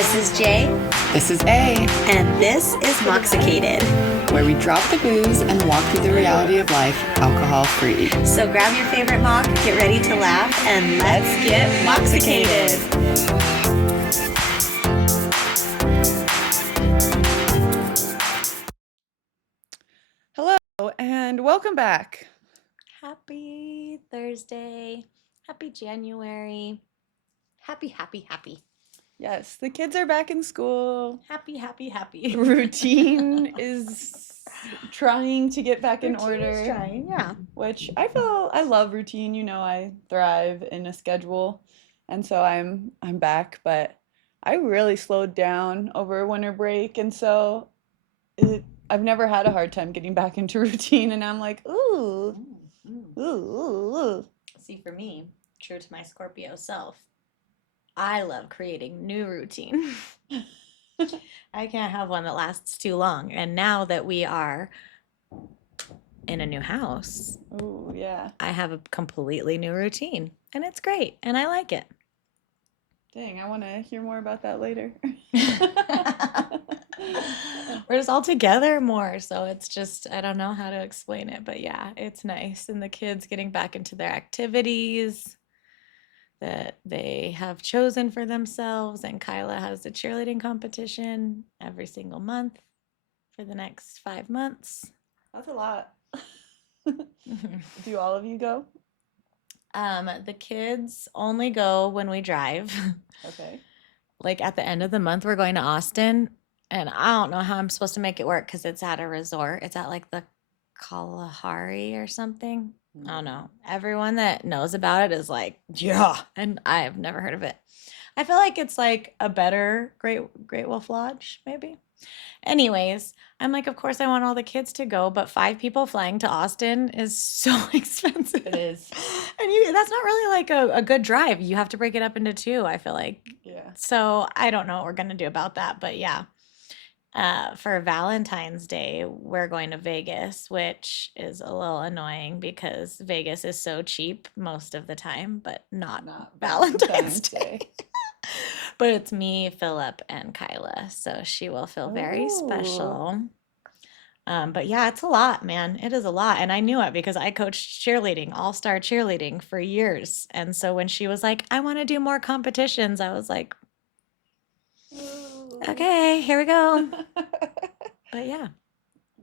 This is Jay, This is A, and this is Moxicated. where we drop the booze and walk through the reality of life alcohol-free. So grab your favorite mock, get ready to laugh, and let's get Moxicated. Hello, and welcome back. Happy Thursday. Happy January. Happy. Yes, the kids are back in school. Happy. Routine is trying to get back in order. Trying, yeah. Which I love routine. You know, I thrive in a schedule, and so I'm back. But I really slowed down over winter break, and so I've never had a hard time getting back into routine. And I'm like, ooh. See, for me, true to my Scorpio self, I love creating new routine. I can't have one that lasts too long. And now that we are in a new house, Oh, yeah. I have a completely new routine. And it's great. And I like it. Dang, I want to hear more about that later. We're just all together more. So it's just, I don't know how to explain it. But yeah, it's nice. And the kids getting back into their activities that they have chosen for themselves. And Kyla has a cheerleading competition every single month for the next 5 months. That's a lot. Do all of you go? The kids only go when we drive. Okay. Like at the end of the month, we're going to Austin, and I don't know how I'm supposed to make it work because it's at a resort. It's at like the Kalahari or something. I don't know. Everyone that knows about it is like, yeah, and I have never heard of it. I feel like it's like a better Great Wolf Lodge, maybe. Anyways, I'm like, of course I want all the kids to go, but 5 people flying to Austin is so expensive. It is. And that's not really like a good drive. You have to break it up into 2, I feel like. Yeah. So I don't know what we're gonna do about that, but yeah. For Valentine's Day, we're going to Vegas, which is a little annoying because Vegas is so cheap most of the time, but not Valentine's Day. But it's me, Philip, and Kyla, so she will feel very Ooh. special. But yeah, it's a lot, man. It is a lot. And I knew it because I coached cheerleading, all-star cheerleading for years. And so when she was like, I want to do more competitions, I was like, okay, here we go. But yeah.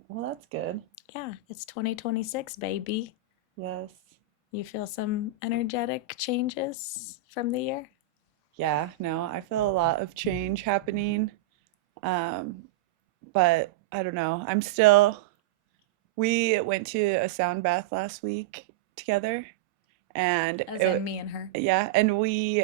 Well, that's good. Yeah, it's 2026, baby. Yes. You feel some energetic changes from the year? Yeah, no, I feel a lot of change happening. But I don't know. We went to a sound bath last week together, and As in me and her. yeah, and we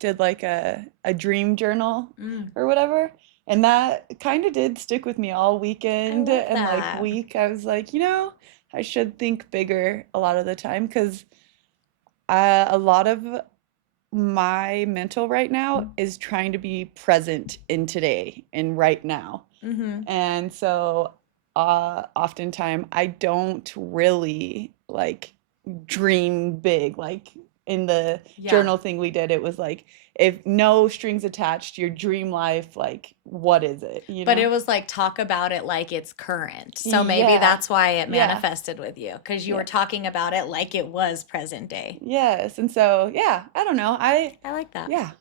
did like a dream journal or whatever, and that kind of did stick with me all weekend love and like that. week. I was like, I should think bigger a lot of the time because a lot of my mental right now is trying to be present in today and right now. Mm-hmm. And so oftentimes I don't really like dream big. Like in the journal thing we did, it was like, if no strings attached, your dream life, like, what is it? But it was like, talk about it like it's current. So maybe Yeah. that's why it Yeah. manifested with you, because you Yeah. were talking about it like it was present day. Yes. And so, yeah, I don't know. I like that. Yeah.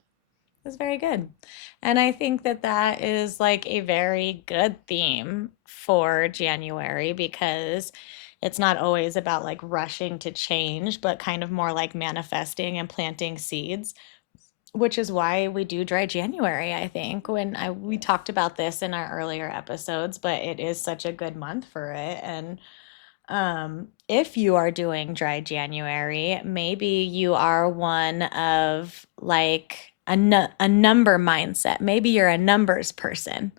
That's very good. And I think that that is like a very good theme for January because it's not always about like rushing to change, but kind of more like manifesting and planting seeds, which is why we do dry January, I think. We talked about this in our earlier episodes, but it is such a good month for it. And if you are doing dry January, maybe you are one of like a number mindset. Maybe you're a numbers person,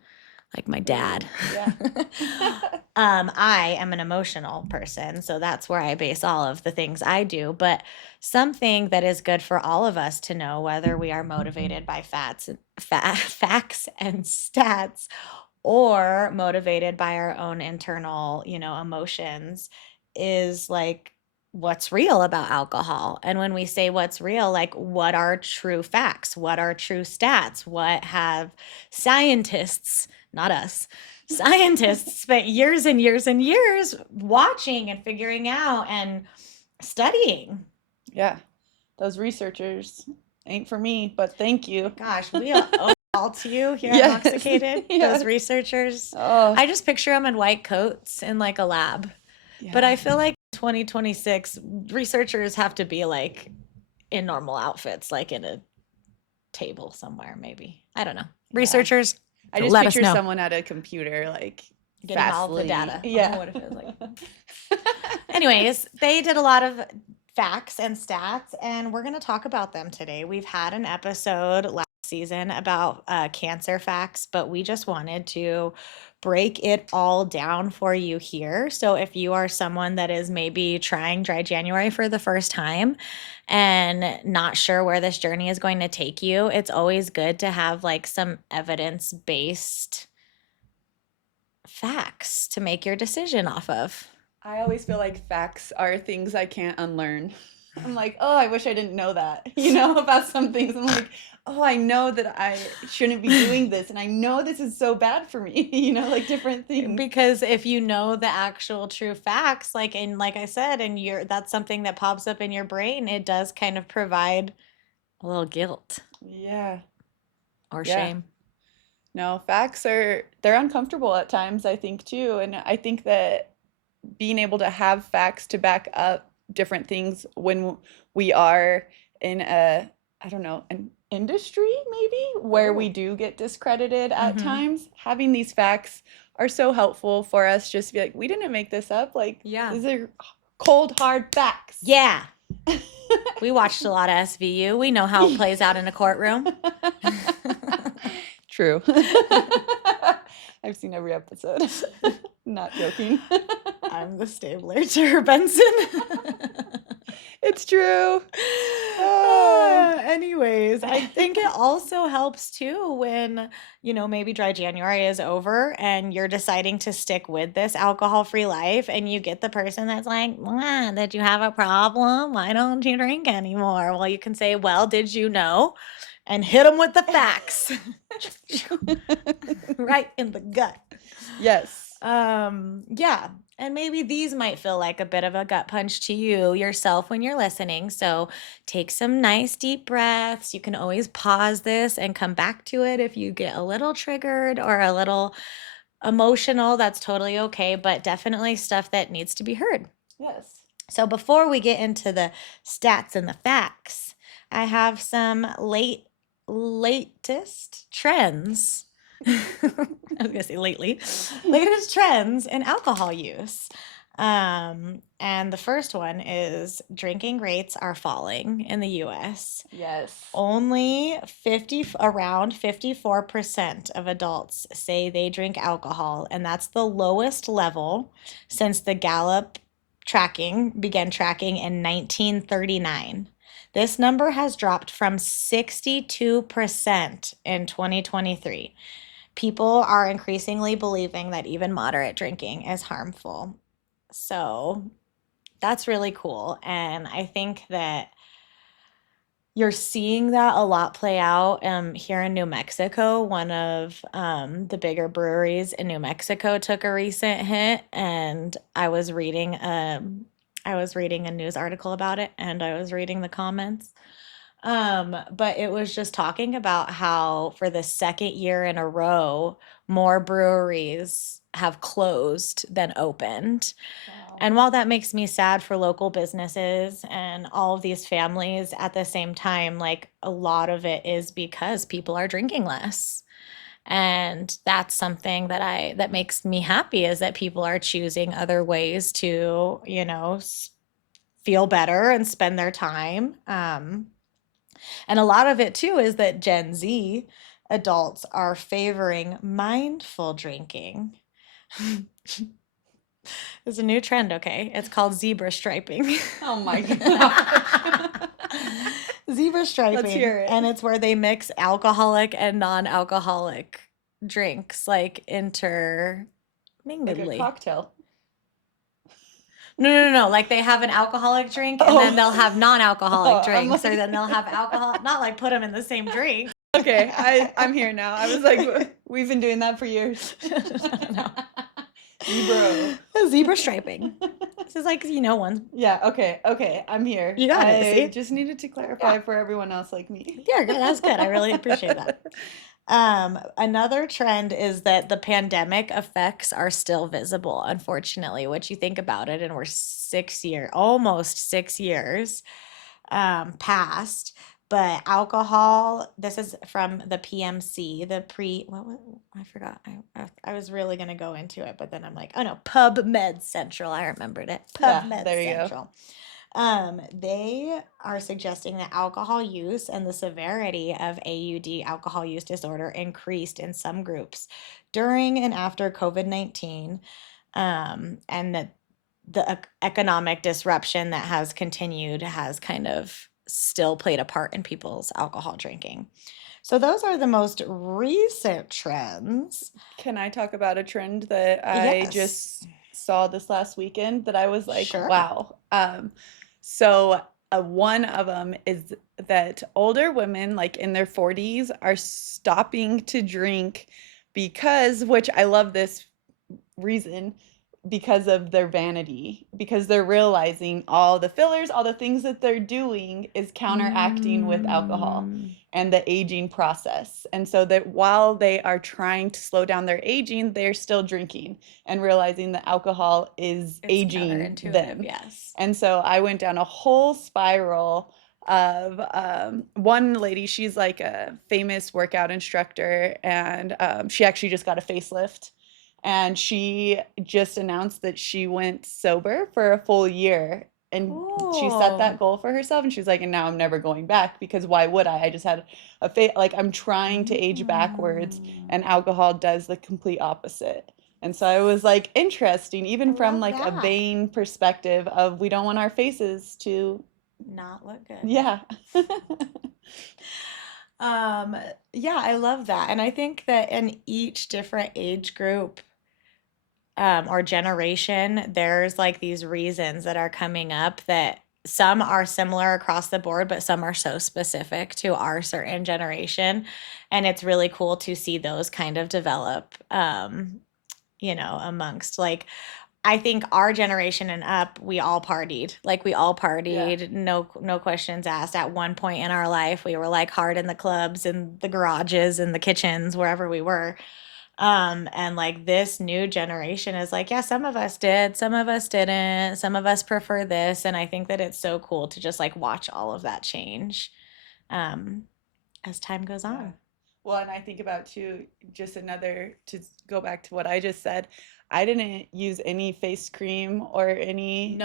like my dad. Ooh, yeah. I am an emotional person, so that's where I base all of the things I do. But something that is good for all of us to know, whether we are motivated by facts and stats or motivated by our own internal, emotions, is like what's real about alcohol. And when we say what's real, like what are true facts? What are true stats? What have scientists, not us, scientists spent years and years and years watching and figuring out and studying? Yeah, those researchers ain't for me, but thank you. Gosh, we owe it all to you here at Yes, Moxicated, those yes. researchers. Oh, I just picture them in white coats in like a lab. But yeah. I feel like 2026 researchers have to be like in normal outfits, like in a table somewhere, maybe. I don't know. Yeah. Researchers, I just let us picture know. someone at a computer, like, Getting all of the fastly. data. Oh, Yeah. what if it was like. Anyways, they did a lot of facts and stats, and we're going to talk about them today. We've had an episode last season about cancer facts, but we just wanted to break it all down for you here. So if you are someone that is maybe trying dry January for the first time and not sure where this journey is going to take you, it's always good to have like some evidence-based facts to make your decision off of. I always feel like facts are things I can't unlearn. I'm like, oh, I wish I didn't know that, about some things. I'm like, oh, I know that I shouldn't be doing this, and I know this is so bad for me, like different things. Because if you know the actual true facts, like and like I said, and you're that's something that pops up in your brain, it does kind of provide a little guilt Yeah, or yeah. shame. No, they're uncomfortable at times, I think too. And I think that being able to have facts to back up different things when we are in I don't know, an industry maybe where we Oh. do get discredited at Mm-hmm. times, having these facts are so helpful for us just to be like, we didn't make this up. Like, Yeah. these are cold, hard facts. Yeah. We watched a lot of SVU. We know how it plays out in a courtroom. True. I've seen every episode. Not joking. I'm the stabler to her Benson. It's true. Oh. Anyways, I think it also helps too when, maybe dry January is over and you're deciding to stick with this alcohol-free life and you get the person that's like, did you have a problem? Why don't you drink anymore? Well, you can say, well, did you know? And hit them with the facts. Right in the gut. Yes. Yeah. And maybe these might feel like a bit of a gut punch to you yourself when you're listening. So take some nice deep breaths. You can always pause this and come back to it if you get a little triggered or a little emotional. That's totally okay, but definitely stuff that needs to be heard. Yes. So before we get into the stats and the facts, I have some latest trends. I was gonna say latest trends in alcohol use. And the first one is drinking rates are falling in the US. Yes. Around 54% of adults say they drink alcohol, and that's the lowest level since the Gallup began tracking in 1939. This number has dropped from 62% in 2023. People are increasingly believing that even moderate drinking is harmful. So that's really cool. And I think that you're seeing that a lot play out here in New Mexico. One of the bigger breweries in New Mexico took a recent hit, and I was reading a news article about it, and I was reading the comments. But it was just talking about how for the second year in a row, more breweries have closed than opened. Wow. And while that makes me sad for local businesses and all of these families, at the same time, like a lot of it is because people are drinking less. And that's something that makes me happy is that people are choosing other ways to, feel better and spend their time. And a lot of it too is that Gen Z adults are favoring mindful drinking. It's a new trend, okay? It's called zebra striping. Oh my gosh. Zebra striping. Let's hear it. And it's where they mix alcoholic and non-alcoholic drinks, like Like a interminglingly. cocktail. No. Like they have an alcoholic drink and then they'll Oh, have non-alcoholic I'm drinks, or then like, they'll have alcohol, not like put them in the same drink. okay, I'm here now. I was like, we've been doing that for years. No. Zebra. Zebra striping. This is like, one. Yeah, okay, I'm here. You got it, I see? just needed to Yeah. clarify for everyone else like me. Yeah, good. That's good. I really appreciate that. Another trend is that the pandemic effects are still visible, unfortunately, which you think about it, and we're almost 6 years past. But alcohol, this is from the PMC, I forgot. I was really going to go into it, but then I'm like, oh no, PubMed Central. I remembered it. Yeah, PubMed there you go. Central. They are suggesting that alcohol use and the severity of AUD, alcohol use disorder, increased in some groups during and after COVID-19, and that the economic disruption that has continued has kind of still played a part in people's alcohol drinking. So those are the most recent trends. Can I talk about a trend that I Yes, just saw this last weekend that I was like, sure. wow. So one of them is that older women, like in their 40s, are stopping to drink because, which I love this reason, because of their vanity, because they're realizing all the fillers, all the things that they're doing is counteracting with alcohol Mm, and the aging process. And so that while they are trying to slow down their aging, they're still drinking and realizing that alcohol is it's aging counterintuitive, them. yes. And so I went down a whole spiral of one lady, she's like a famous workout instructor, and she actually just got a facelift, and she just announced that she went sober for a full year, and she set that Cool. goal for herself, and she's like, and now I'm never going back, because why would I just had like I'm trying to age backwards, Mm, and alcohol does the complete opposite. And so I was like, interesting, I even from love like a that. vain perspective of we don't want our faces to, Not look good. yeah. Um, yeah, I love that. And I think that in each different age group, or generation, there's like these reasons that are coming up that some are similar across the board, but some are so specific to our certain generation. And it's really cool to see those kind of develop, amongst like, I think our generation and up, we all partied. Like we all Yeah. partied, no questions asked. At one point in our life, we were like hard in the clubs and the garages and the kitchens, wherever we were. And like this new generation is like, yeah, some of us did, some of us didn't, some of us prefer this. And I think that it's so cool to just like watch all of that change um, as time goes Yeah. on. Well, and I think about too, just another, to go back to what I just said, I didn't use any face cream or No, anything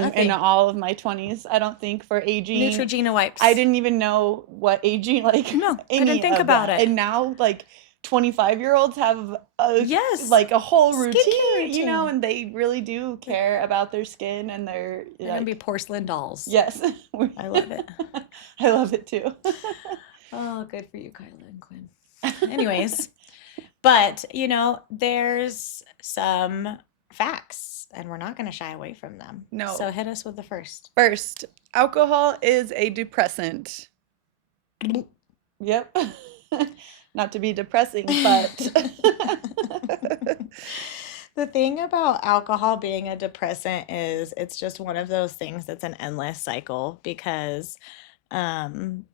in nothing. all of my 20s, I don't think, for aging. Neutrogena I wipes. didn't even know what aging, like No, I didn't any think of about that. it. And now, like 25-year-olds have Yes, like a whole skincare routine, routine. and they really do care about their skin and their They're gonna be like, porcelain dolls. yes. I love it. I love it too. Oh, good for you, Kyla and Quinn. Anyways, but there's some facts, and we're not going to shy away from them. So No. hit us with the first. First, alcohol is a depressant. Yep. Not to be depressing, but The thing about alcohol being a depressant is it's just one of those things that's an endless cycle because um,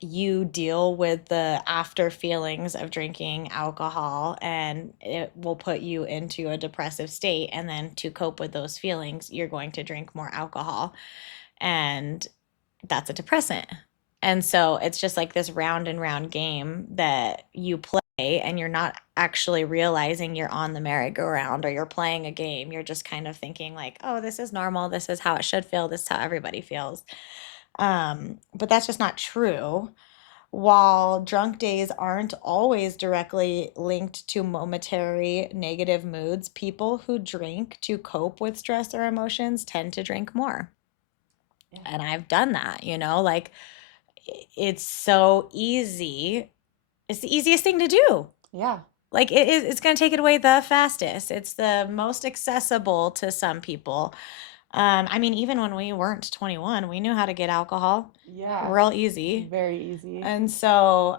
you deal with the after feelings of drinking alcohol and it will put you into a depressive state. And then to cope with those feelings, you're going to drink more alcohol. And that's a depressant. And so it's just like this round and round game that you play, and you're not actually realizing you're on the merry-go-round or you're playing a game. You're just kind of thinking, like, oh, this is normal. This is how it should feel. This is how everybody feels. But that's just not true. While drunk days aren't always directly linked to momentary negative moods, people who drink to cope with stress or emotions tend to drink more. yeah. And I've done that, like it's so easy. It's the easiest thing to do. Yeah. Like it's going to take it away the fastest. It's the most accessible to some people. I mean, even when we weren't 21, we knew how to get alcohol Yeah, real easy. very easy. And so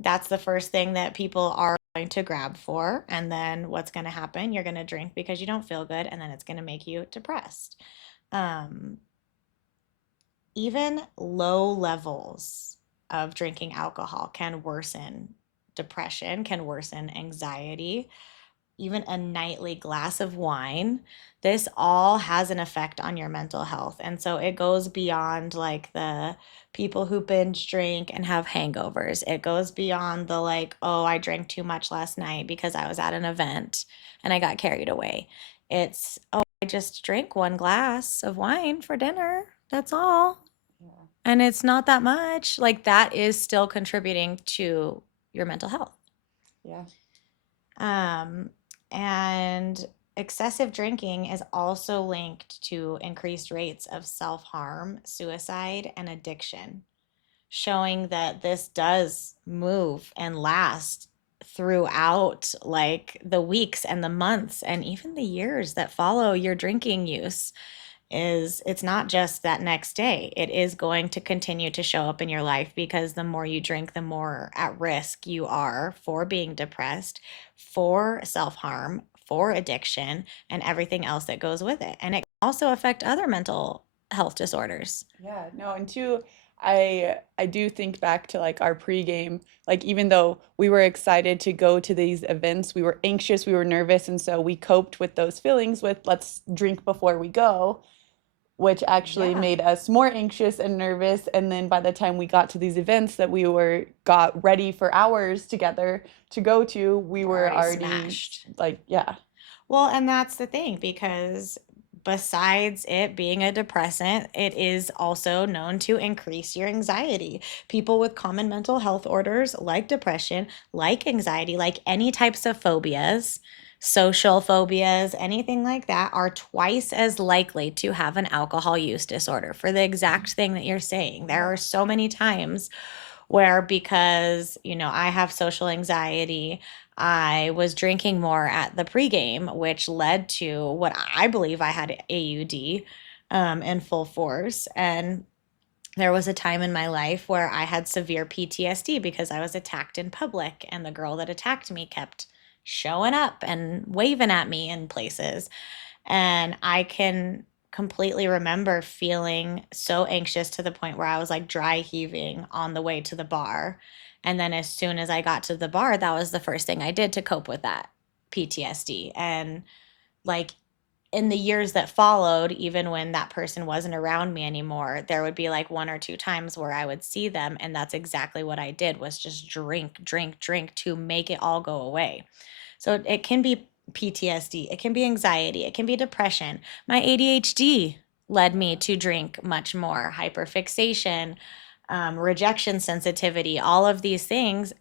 that's the first thing that people are going to grab for. And then what's going to happen? You're going to drink because you don't feel good, and then it's going to make you depressed. Um, Even low levels of drinking alcohol can worsen depression, can worsen anxiety, even a nightly glass of wine. This all has an effect on your mental health. And so it goes beyond like the people who binge drink and have hangovers. It goes beyond the like, oh, I drank too much last night because I was at an event and I got carried away. It's, oh, I just drank one glass of wine for dinner. That's all. Yeah. And it's not that much. Like that is still contributing to your mental health. Yeah. Um, and excessive drinking is also linked to increased rates of self harm, suicide, and addiction, showing that this does move and last throughout like the weeks and the months and even the years that follow your drinking use. Is it's not just that next day. It is going to continue to show up in your life because the more you drink, the more at risk you are for being depressed, for self harm, for addiction, and everything else that goes with it. And it can also affect other mental health disorders. Yeah, no, and two, I do think back to like our pregame, like even though we were excited to go to these events, we were anxious, we were nervous, and so we coped with those feelings with let's drink before we go, which actually Yeah, made us more anxious and nervous. And then by the time we got to these events that we were got ready for hours together to go to, we we're were already already smashed. like, yeah, Well, and that's the thing because besides it being a depressant, it is also known to increase your anxiety. People with common mental health orders like depression, like anxiety, like any types of phobias, social phobias, anything like that, are twice as likely to have an alcohol use disorder for the exact thing that you're saying. There yeah, are so many times where because, I have social anxiety, I was drinking more at the pregame, which led to what I believe I had AUD in full force. And there was a time in my life where I had severe PTSD because I was attacked in public, and the girl that attacked me kept showing up and waving at me in places. And I can completely remember feeling so anxious to the point where I was like dry heaving on the way to the bar. And then as soon as I got to the bar, that was the first thing I did to cope with that PTSD. And like in the years that followed, even when that person wasn't around me anymore, there would be like one or two times where I would see them, and that's exactly what I did was just drink, drink, drink to make it all go away. So it can be PTSD, it can be anxiety, it can be depression. My ADHD led me yeah. to drink much more, hyperfixation, rejection sensitivity, all of these things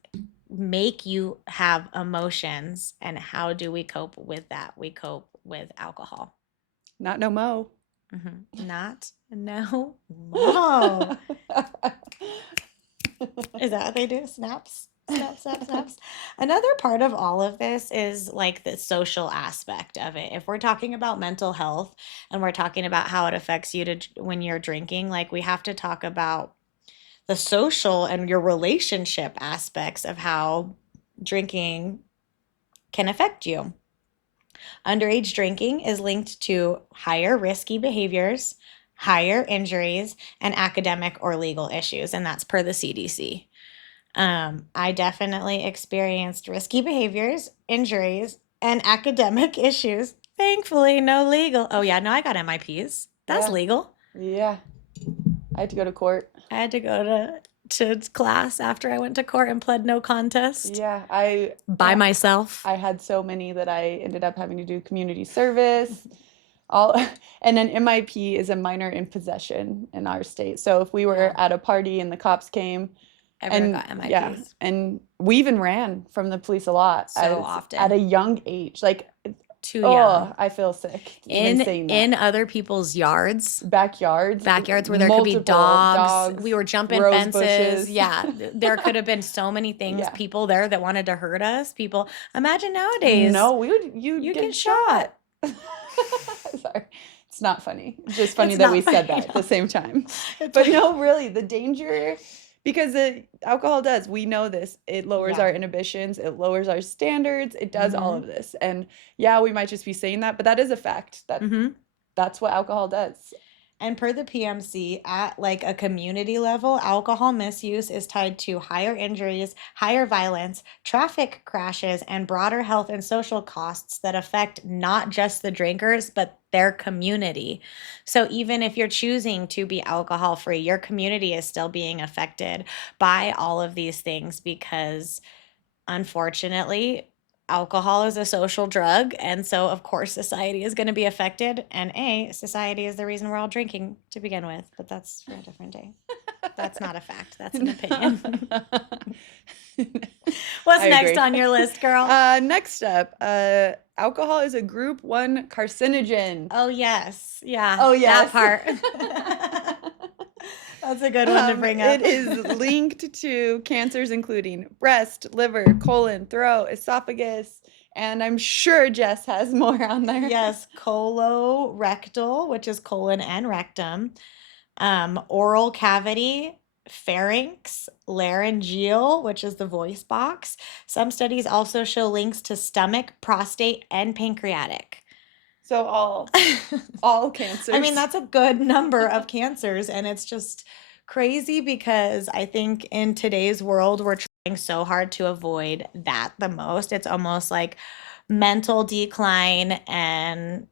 make you have emotions. And how do we cope with that? We cope with alcohol. Not no mo. Not no mo. Is that what they do? Snaps, snap, snap, snaps. Another part of all of this is like the social aspect of it. If we're talking about mental health and we're talking about how it affects you when you're drinking, like we have to talk about the social and your relationship aspects of how drinking can affect you. Underage drinking is linked to higher risky behaviors, higher injuries, and academic or legal issues, and that's per the CDC. I definitely experienced risky behaviors, injuries, and academic issues. Thankfully, no legal. Oh, yeah, no, I got MIPs. That's Yeah, legal. yeah. I had to go to court. I had to go to class after I went to court and pled no contest Yeah, by myself. I had so many that I ended up having to do community service. All and an MIP is a minor in possession in our state. So if we were Yeah, at a party and the cops came, everyone and got yeah, MIPs and we even ran from the police a lot so as at a often. young age. Like Too young. Oh, I feel sick even In saying in that. other people's yards, Backyards, backyards where there could be multiple dogs. We dogs, were jumping rose fences. bushes. Yeah, there could have been so many things, Yeah. people there that wanted to hurt us. People, imagine nowadays, No, you'd you get get shot. shot. Sorry. It's not funny. It's just funny It's that we not said funny. that at No. the same time. It's But like, no, really, the danger, because the alcohol does, we know this. It lowers yeah. our inhibitions, it lowers our standards, it does all Mm-hmm. of this. And yeah, we might just be saying that, but that is a fact. Mm-hmm. That's what alcohol does. And per the PMC, at like a community level, alcohol misuse is tied to higher injuries, higher violence, traffic crashes, and broader health and social costs that affect not just the drinkers, but their community. So even if you're choosing to be alcohol free, your community is still being affected by all of these things because unfortunately, alcohol is a social drug. And so, of course, society is going to be affected. And society is the reason we're all drinking to begin with. But that's for a different day. That's not a fact. That's an opinion. What's I next agree. on your list, girl? Next up, alcohol is a group 1 carcinogen. Oh, yes. Yeah, Oh, that yes. part. That's a good one to bring up. It is linked to cancers including breast, liver, colon, throat, esophagus, and I'm sure Jess has more on there. Yes, colorectal, which is colon and rectum, oral cavity, pharynx, laryngeal, which is the voice box. Some studies also show links to stomach, prostate, and pancreatic. So all I mean, cancers. that's a good number of cancers, and it's just crazy because I think in today's world, we're trying so hard to avoid that the most. It's almost like mental decline and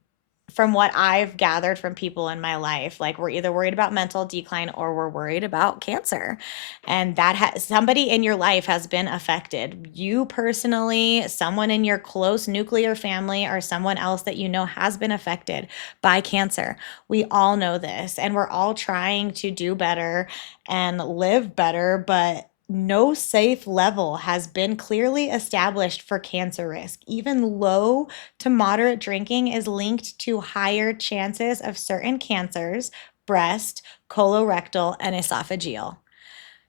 from what I've gathered from people in my life, like we're either worried about mental decline or we're worried about cancer. And that has somebody in your life has been affected. You personally, someone in your close nuclear family, or someone else that you know has been affected by cancer. We all know this, and we're all trying to do better and live better, but no safe level has been clearly established for cancer risk. Even low to moderate drinking is linked to higher chances of certain cancers, breast, colorectal, and esophageal.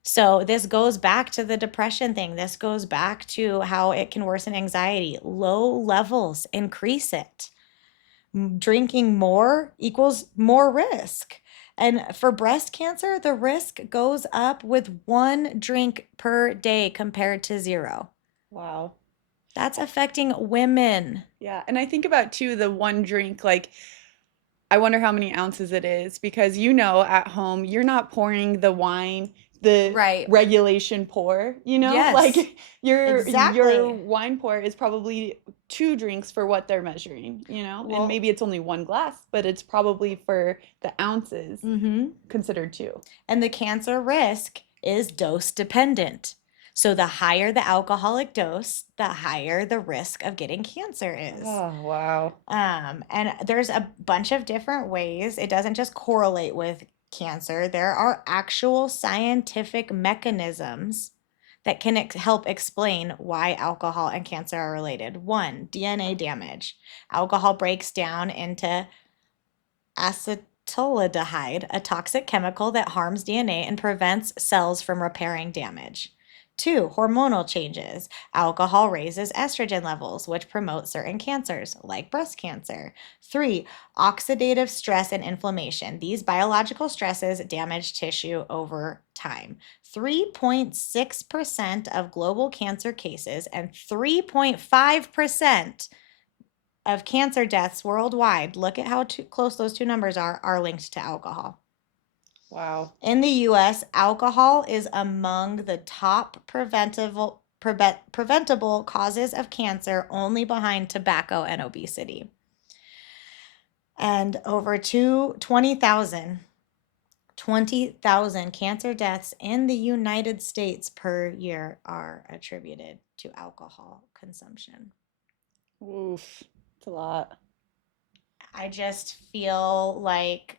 So this goes back to the depression thing. This goes back to how it can worsen anxiety. Low levels increase it. Drinking more equals more risk. And for breast cancer, the risk goes up with 1 drink per day compared to 0. Wow. That's affecting women. Yeah, and I think about too the 1 drink, like I wonder how many ounces it is because at home you're not pouring the wine, the Right. regulation pour, like Yes, your exactly. wine pour is probably 2 drinks for what they're measuring, and Well, maybe it's only 1 glass, but it's probably for the ounces mm-hmm. considered two. And the cancer risk is dose dependent. So the higher the alcoholic dose, the higher the risk of getting cancer is. Oh, wow. And there's a bunch of different ways. It doesn't just correlate with cancer. There are actual scientific mechanisms that can help explain why alcohol and cancer are related. One, DNA damage. Alcohol breaks down into acetaldehyde, a toxic chemical that harms DNA and prevents cells from repairing damage. Two, hormonal changes. Alcohol raises estrogen levels, which promote certain cancers, like breast cancer. Three, oxidative stress and inflammation. These biological stresses damage tissue over time. 3.6% of global cancer cases and 3.5% of cancer deaths worldwide, look at how close those two numbers are linked to alcohol. Wow. In the US, alcohol is among the top preventable causes of cancer, only behind tobacco and obesity. And over 20,000 cancer deaths in the United States per year are attributed to alcohol consumption. Oof. It's a lot. I just feel like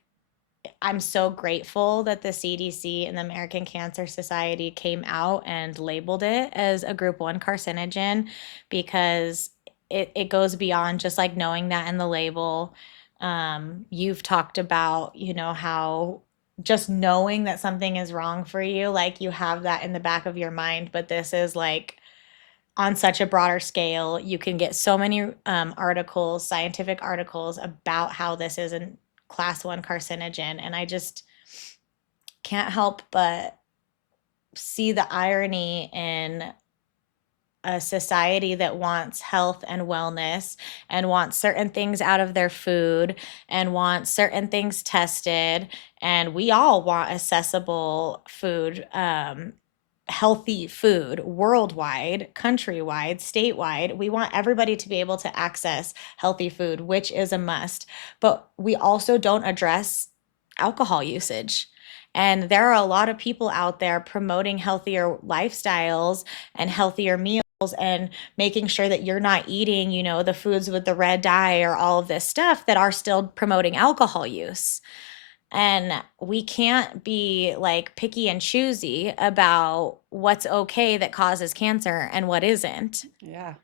I'm so grateful that the CDC and the American Cancer Society came out and labeled it as a group 1 carcinogen because it goes beyond just like knowing that in the label. You've talked about, you know, how just knowing that something is wrong for you, like you have that in the back of your mind, but this is like on such a broader scale. You can get so many articles, scientific articles about how this is a class one carcinogen. And I just can't help but see the irony in a society that wants health and wellness and wants certain things out of their food and wants certain things tested. And we all want accessible food, healthy food worldwide, countrywide, statewide. We want everybody to be able to access healthy food, which is a must. But we also don't address alcohol usage. And there are a lot of people out there promoting healthier lifestyles and healthier meals and making sure that you're not eating, you know, the foods with the red dye or all of this stuff that are still promoting alcohol use. And we can't be like picky and choosy about what's okay that causes cancer and what isn't. Yeah.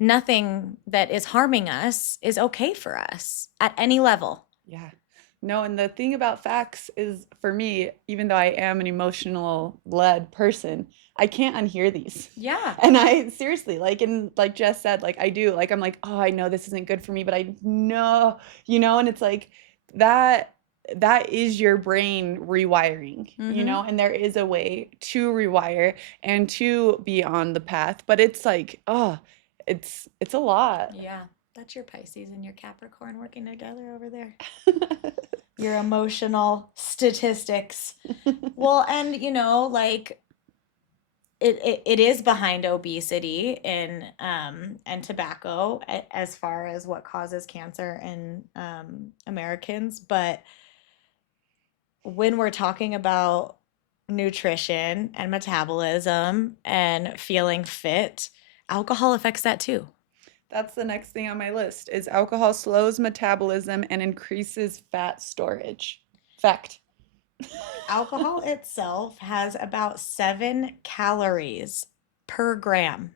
Nothing that is harming us is okay for us at any level. Yeah. No, and the thing about facts is for me, even though I am an emotional led person, I can't unhear these. Yeah. And I seriously, like Jess said, like I do, like I'm like, oh, I know this isn't good for me, but I know, and it's like that that is your brain rewiring, Mm-hmm. and there is a way to rewire and to be on the path, but it's like, oh, it's a lot. Yeah. That's your Pisces and your Capricorn working together over there. Your emotional statistics. Well, and you know, like it is behind obesity and tobacco as far as what causes cancer in Americans. But when we're talking about nutrition and metabolism and feeling fit, alcohol affects that too. That's the next thing on my list is alcohol slows metabolism and increases fat storage. Fact. Alcohol itself has about 7 calories per gram,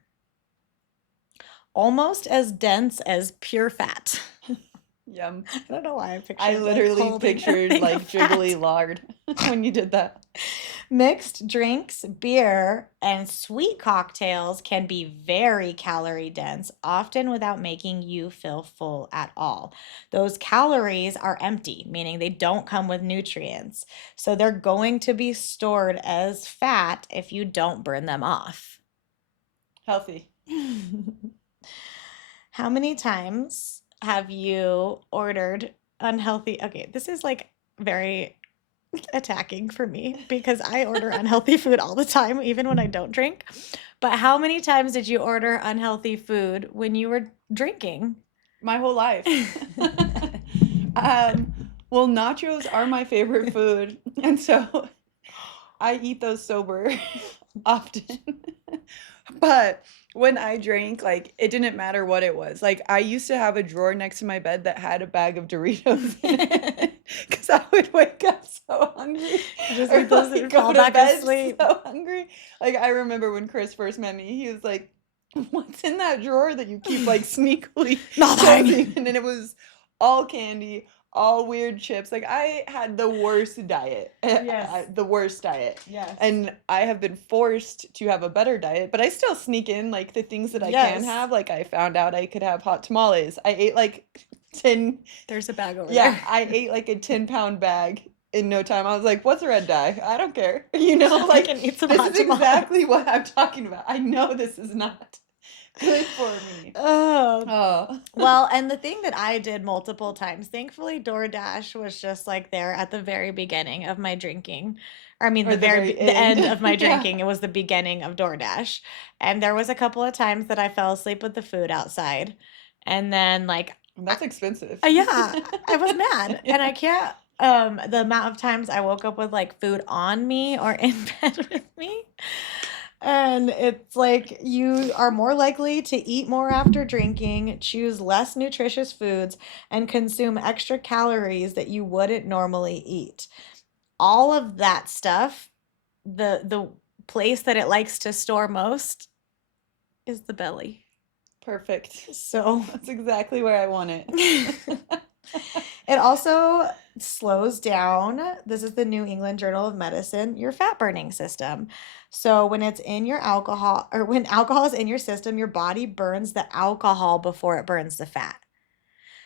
almost as dense as pure fat. Yum. I don't know why I I pictured like literally holding a pictured thing of like fat. jiggly lard when you did that. Mixed drinks, beer, and sweet cocktails can be very calorie dense, often without making you feel full at all. Those calories are empty, meaning they don't come with nutrients. So they're going to be stored as fat if you don't burn them off. Healthy. How many times have you ordered unhealthy? Okay, this is like very attacking for me because I order unhealthy food all the time, even when I don't drink. But how many times did you order unhealthy food when you were drinking? My whole life. um, well, nachos are my favorite food, and so I eat those sober often. But when I drank, like it didn't matter what it was. Like I used to have a drawer next to my bed that had a bag of Doritos in it because I would wake up so hungry Just or eat those like and go fall to back bed asleep. so hungry. Like I remember when Chris first met me, he was like, "What's in that drawer that you keep like sneakily Nothing. closing?" And then it was all candy, all weird chips. Like I had the worst diet, Yes. the worst diet. Yes. And I have been forced to have a better diet, but I still sneak in like the things that I can Yes. have. Like I found out I could have hot tamales. I ate like 10, There's a bag over yeah, there. I ate like a 10-pound bag in no time. I was like, what's a red dye? I don't care. I Like can eat some this hot is tamales. exactly what I'm talking about. I know this is not good for me. Oh, Oh. well, and the thing that I did multiple times, thankfully, DoorDash was just like there at the very beginning of my drinking. Or, I mean, Or the very the end. end of my Yeah. drinking. It was the beginning of DoorDash. And there was a couple of times that I fell asleep with the food outside. And then, like, That's expensive. yeah, I was mad. And I Yeah. can't, the amount of times I woke up with like food on me or in bed with me. And it's like you are more likely to eat more after drinking, choose less nutritious foods, and consume extra calories that you wouldn't normally eat. All of that stuff, the place that it likes to store most is the belly. Perfect. So That's exactly where I want it. it also slows down, this is the New England Journal of Medicine, your fat burning system. So when it's in your alcohol, or when alcohol is in your system, your body burns the alcohol before it burns the fat.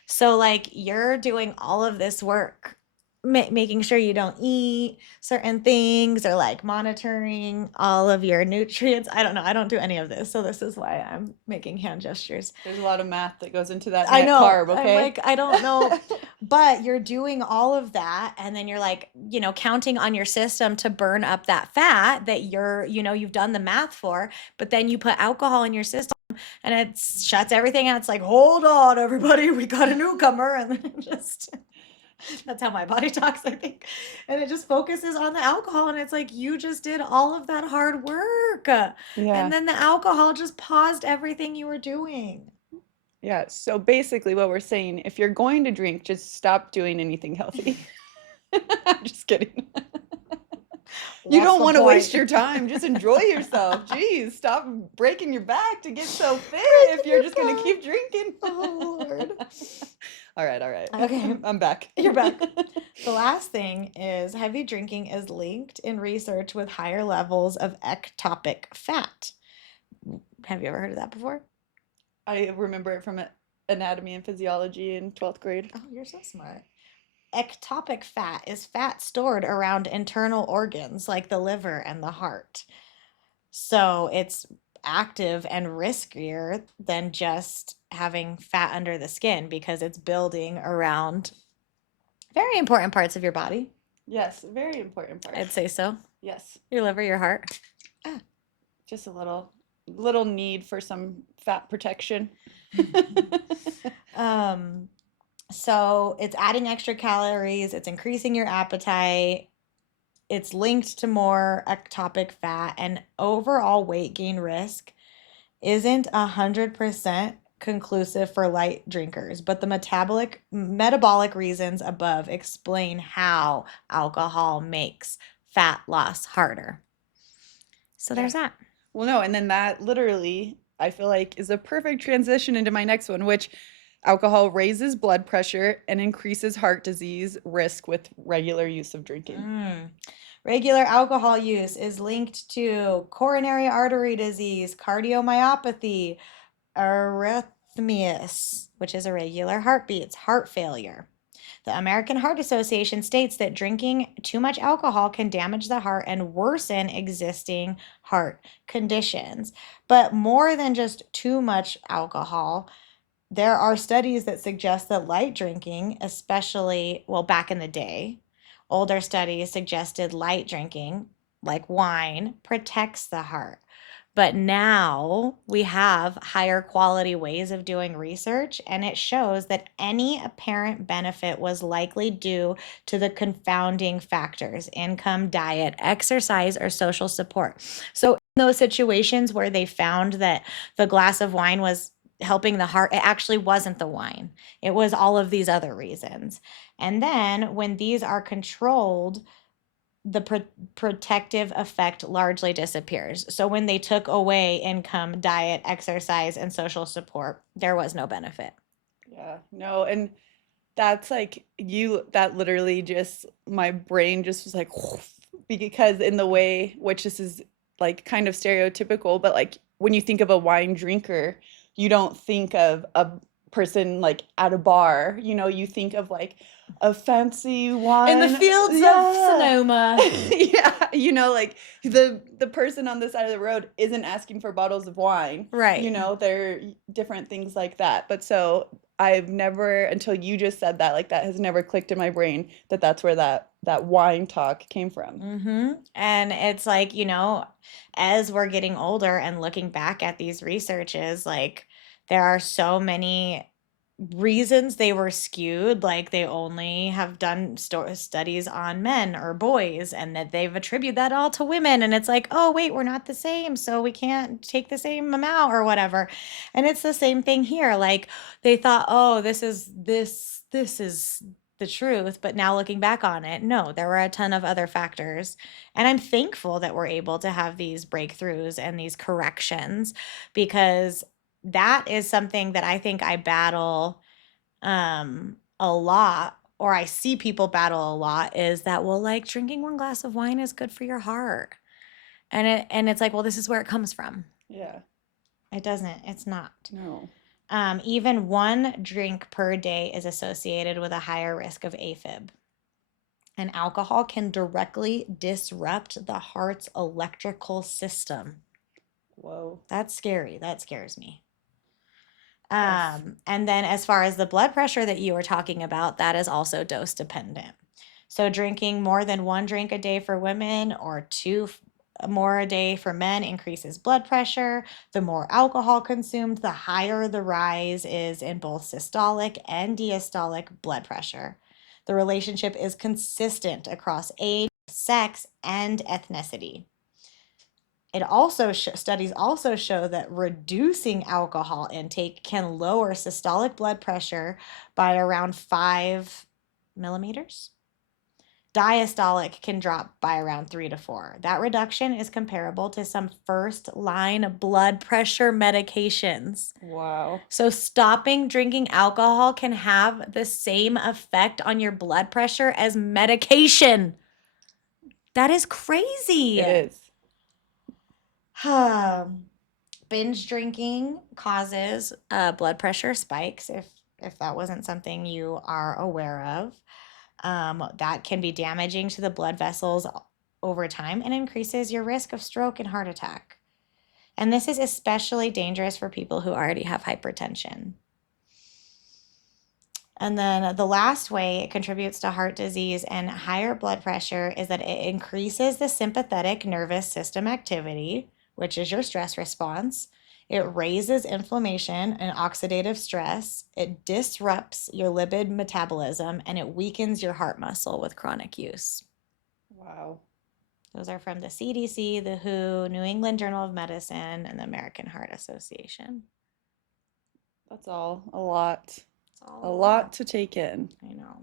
So, like, you're doing all of this work, making sure you don't eat certain things or like monitoring all of your nutrients. I don't know. I don't do any of this. So, this is why I'm making hand gestures. There's a lot of math that goes into that I net know. carb, I'm okay? like, I don't know. But you're doing all of that. And then you're like, counting on your system to burn up that fat that you've done the math for. But then you put alcohol in your system and it shuts everything out. It's like, hold on, everybody, we got a newcomer. And then it just, that's how my body talks, I think. And it just focuses on the alcohol. And it's like, you just did all of that hard work. And Yeah. then the alcohol just paused everything you were doing. Yeah. So basically, what we're saying, if you're going to drink, just stop doing anything healthy. I'm just kidding. You What's don't the want to waste point? your time. Just enjoy yourself. Jeez, stop breaking your back to get so fit if Breaking you're your just going to back. keep drinking. Oh, Lord. All right, all right. Okay, I'm back. you're back. The last thing is heavy drinking is linked in research with higher levels of ectopic fat. Have you ever heard of that before? I remember it from anatomy and physiology in 12th grade. Oh, you're so smart. Ectopic fat is fat stored around internal organs like the liver and the heart. So it's active and riskier than just having fat under the skin because it's building around very important parts of your body. Yes, very important part. I'd say so. Yes, Your liver, your heart. Ah. just a little need for some fat protection. Um, so it's adding extra calories, it's increasing your appetite, it's linked to more ectopic fat, and overall weight gain risk isn't 100% conclusive for light drinkers, but the metabolic reasons above explain how alcohol makes fat loss harder. So Yeah. there's that. Well, no, and then that literally, I feel like, is a perfect transition into my next one, which alcohol raises blood pressure and increases heart disease risk with regular use of drinking. Mm. Regular alcohol use is linked to coronary artery disease, cardiomyopathy, arrhythmias, which is irregular heartbeats, heart failure. The American Heart Association states that drinking too much alcohol can damage the heart and worsen existing heart conditions. But more than just too much alcohol, there are studies that suggest that light drinking, especially, well, back in the day, older studies suggested light drinking, like wine, protects the heart. But now we have higher quality ways of doing research, and it shows that any apparent benefit was likely due to the confounding factors: income, diet, exercise, or social support. So, in those situations where they found that the glass of wine was helping the heart, it actually wasn't the wine, it was all of these other reasons. And then when these are controlled, the protective effect largely disappears. So when they took away income, diet, exercise, and social support, there was no benefit. Yeah, no, and that's like that literally just, my brain just was like, because in the way, which this is like kind of stereotypical, but like when you think of a wine drinker, you don't think of a person like at a bar, you think of like a fancy In the wine. fields of Yeah. Sonoma. Yeah, like the person on the side of the road isn't asking for bottles of wine. Right. They're different things like that. But so I've never, until you just said that, like that has never clicked in my brain that that's where that wine talk came from. And it's like, as we're getting older and looking back at these researches, like there are so many reasons they were skewed, like they only have done studies on men or boys and that they've attributed that all to women, and it's like, oh wait, we're not the same, so we can't take the same amount or whatever. And it's the same thing here, like they thought, oh, this is the truth, but now looking back on it, no, there were a ton of other factors. And I'm thankful that we're able to have these breakthroughs and these corrections, because that is something that I think I battle a lot, or I see people battle a lot, is that, well, like, drinking one glass of wine is good for your heart. And it's like, well, this is where it comes from. Yeah. It doesn't. It's not. No. Even one drink per day is associated with a higher risk of AFib. And alcohol can directly disrupt the heart's electrical system. Whoa. That's scary. That scares me. Yes. And then as far as the blood pressure that you were talking about, that is also dose dependent. So drinking more than one drink a day for women or two more a day for men increases blood pressure. The more alcohol consumed, the higher the rise is in both systolic and diastolic blood pressure. The relationship is consistent across age, sex, and ethnicity. Studies also show that reducing alcohol intake can lower systolic blood pressure by around 5 millimeters. Diastolic can drop by around 3 to 4. That reduction is comparable to some first line blood pressure medications. Wow. So stopping drinking alcohol can have the same effect on your blood pressure as medication. That is crazy. It is. Binge drinking causes blood pressure spikes, if that wasn't something you are aware of. That can be damaging to the blood vessels over time and increases your risk of stroke and heart attack. And this is especially dangerous for people who already have hypertension. And then the last way it contributes to heart disease and higher blood pressure is that it increases the sympathetic nervous system activity, which is your stress response. It raises inflammation and oxidative stress. It disrupts your lipid metabolism, and it weakens your heart muscle with chronic use. Wow. Those are from the CDC, the WHO, New England Journal of Medicine, and the American Heart Association. That's all a lot. It's all A lot to take in. I know.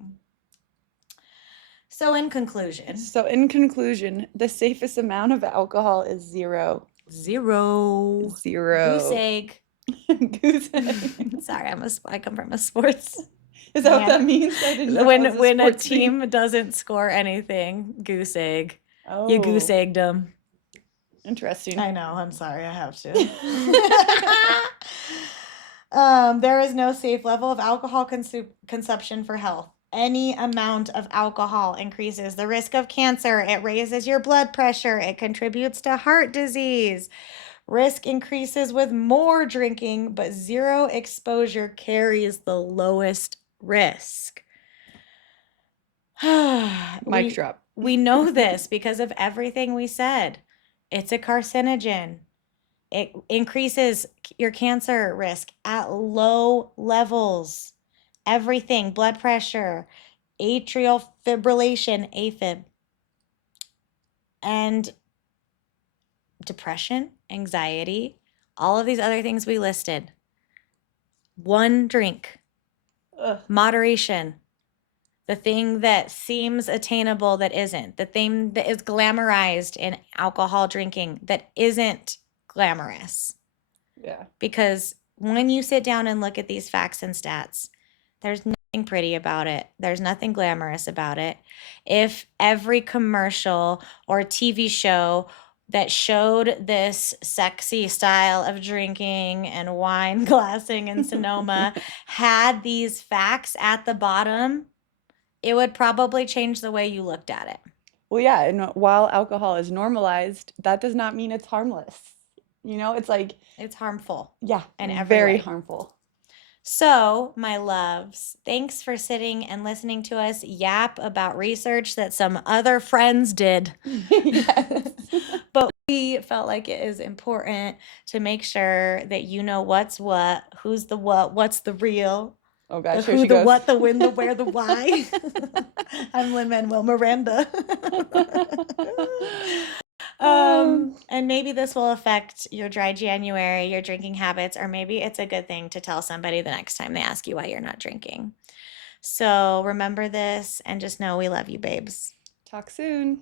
So in conclusion, the safest amount of alcohol is 0. 0. Zero. Goose egg. Goose egg. Sorry, I come from a sports. Is that what that means? I didn't know that was When a sports thing. team doesn't score anything, goose egg. You Oh, goose egged them. interesting. I know. I'm sorry. I have to. There is no safe level of alcohol consumption for health. Any amount of alcohol increases the risk of cancer. It raises your blood pressure. It contributes to heart disease. Risk increases with more drinking, but zero exposure carries the lowest risk. Mic drop. We know this because of everything we said. It's a carcinogen. It increases your cancer risk at low levels. Everything, blood pressure, atrial fibrillation, AFib, and depression, anxiety, all of these other things we listed. One drink, Ugh. moderation, the thing that seems attainable that isn't, the thing that is glamorized in alcohol drinking that isn't glamorous. Yeah. Because when you sit down and look at these facts and stats, there's nothing pretty about it. There's nothing glamorous about it. If every commercial or TV show that showed this sexy style of drinking and wine glassing in Sonoma had these facts at the bottom, it would probably change the way you looked at it. Well, yeah, and while alcohol is normalized, that does not mean it's harmless. It's like, It's harmful. yeah, in every very way. harmful. So, my loves, thanks for sitting and listening to us yap about research that some other friends did. Yes. But we felt like it is important to make sure that you know what's what, who's the what, what's the real, Oh the gosh, here who, she the goes. what, the when, the where, the why. I'm Lin-Manuel Miranda. And maybe this will affect your dry January, your drinking habits, or maybe it's a good thing to tell somebody the next time they ask you why you're not drinking. So remember this and just know we love you, babes. Talk soon.